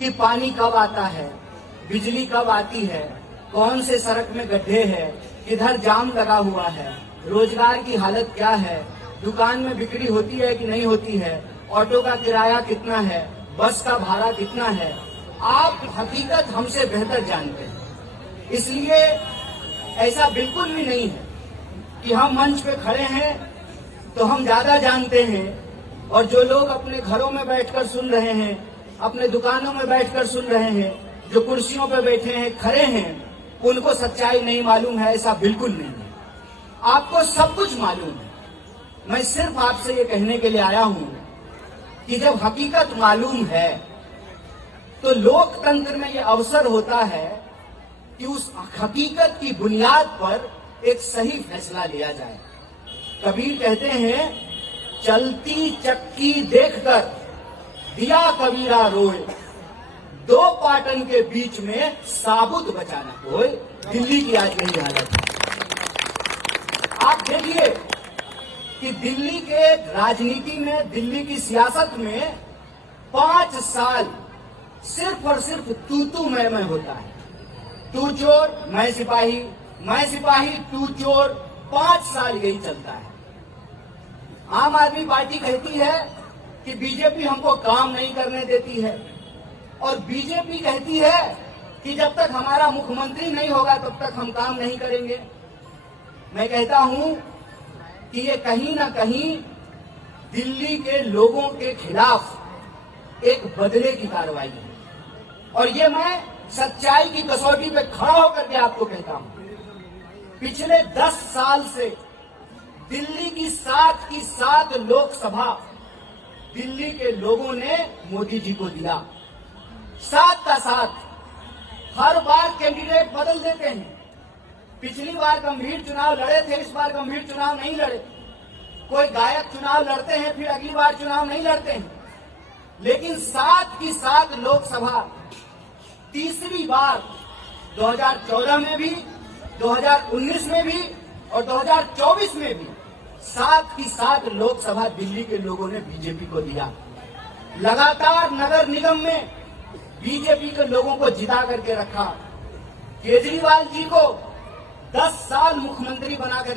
कि पानी कब आता है, बिजली कब आती है, कौन से सड़क में गड्ढे हैं, किधर जाम लगा हुआ है, रोजगार की हालत क्या है, दुकान में बिक्री होती है कि नहीं होती है, ऑटो का किराया कितना है, बस का भाड़ा कितना है। आप हकीकत हमसे बेहतर जानते हैं। इसलिए ऐसा बिल्कुल भी नहीं है कि हम मंच पे खड़े हैं तो हम ज्यादा जानते हैं और जो लोग अपने घरों में बैठकर सुन रहे हैं, अपने दुकानों में बैठकर सुन रहे हैं, जो कुर्सियों पे बैठे हैं, खड़े हैं, उनको सच्चाई नहीं मालूम है। ऐसा बिल्कुल नहीं है, आपको सब कुछ मालूम है। मैं सिर्फ आपसे ये कहने के लिए आया हूं कि जब हकीकत मालूम है तो लोकतंत्र में ये अवसर होता है कि उस हकीकत की बुनियाद पर एक सही फैसला लिया जाए। कबीर कहते हैं, चलती चक्की देखकर दिया कबीरा रोए, दो पाटन के बीच में साबुत बचाना कोई। दिल्ली की आज यही हालत है। आप देखिए कि दिल्ली के राजनीति में, दिल्ली की सियासत में 5 साल सिर्फ और सिर्फ तू मैं होता है। तू चोर मैं सिपाही तू चोर, 5 साल यही चलता है। आम आदमी पार्टी कहती है कि बीजेपी हमको काम नहीं करने देती है और बीजेपी कहती है कि जब तक हमारा मुख्यमंत्री नहीं होगा तब तक हम काम नहीं करेंगे। मैं कहता हूं कि ये कहीं ना कहीं दिल्ली के लोगों के खिलाफ एक बदले की कार्रवाई है और ये मैं सच्चाई की कसौटी पे खड़ा होकर के आपको कहता हूं। पिछले 10 साल से दिल्ली की 7 लोकसभा दिल्ली के लोगों ने मोदी जी को दिया। 7 का 7 हर बार कैंडिडेट बदल देते हैं। पिछली बार गंभीर चुनाव लड़े थे, इस बार गंभीर चुनाव नहीं लड़े। कोई गायक चुनाव लड़ते हैं, फिर अगली बार चुनाव नहीं लड़ते हैं। लेकिन 7 की 7 लोकसभा तीसरी बार 2014 में भी, 2019 में भी और 2024 में भी 7 की 7 लोकसभा दिल्ली के लोगों ने बीजेपी को दिया। लगातार नगर निगम में बीजेपी के लोगों को जिता करके रखा। केजरीवाल जी को 10 साल मुख्यमंत्री बनाकर